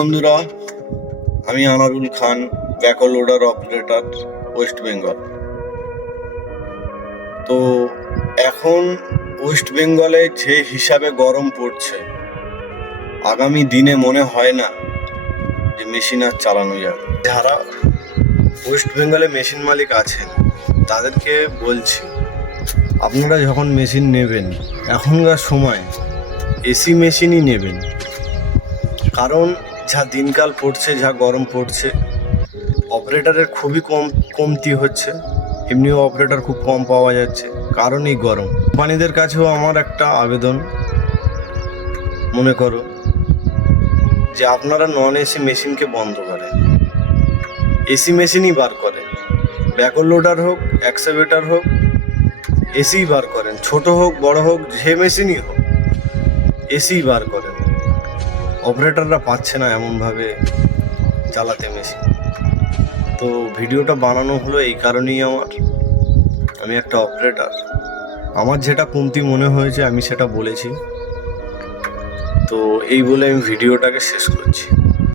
বন্ধুরা, আমি আনারুল খান, ব্যাকহোল loader operator, West Bengal. তো এখন ওয়েস্ট বেঙ্গলে যে হিসাবে গরম পড়ছে, আগামী দিনে মনে হয় না যে মেশিন আর চালানো যাবে। যারা ওয়েস্ট বেঙ্গলে মেশিন মালিক আছেন তাদেরকে বলছি, আপনারা যখন মেশিন নেবেন এখনকার সময় এসি মেশিনই নেবেন। কারণ যা দিনকাল পড়ছে, যা গরম পড়ছে, অপারেটরের খুবই কমতি হচ্ছে। এমনিও অপারেটর খুব কম পাওয়া যাচ্ছে, কারণ এই গরম। কোম্পানিদের কাছেও আমার একটা আবেদন, মনে করো যে আপনারা নন এসি মেশিনকে বন্ধ করেন, এসি মেশিনই বার করেন। ব্যাকহোল লোডার হোক, এক্সকাভেটর হোক, এসিই বার করেন। ছোট হোক বড় হোক, যে মেশিনই হোক, এসিই বার করেন। অপারেটররা পাচ্ছে না এমনভাবে চালাতে মেশিন। তো ভিডিওটা বানানো হলো এই কারণেই, আমি একটা অপারেটর, আমার যেটা কমতি মনে হয়েছে আমি সেটা বলেছি। তো এই বলে আমি ভিডিওটাকে শেষ করছি।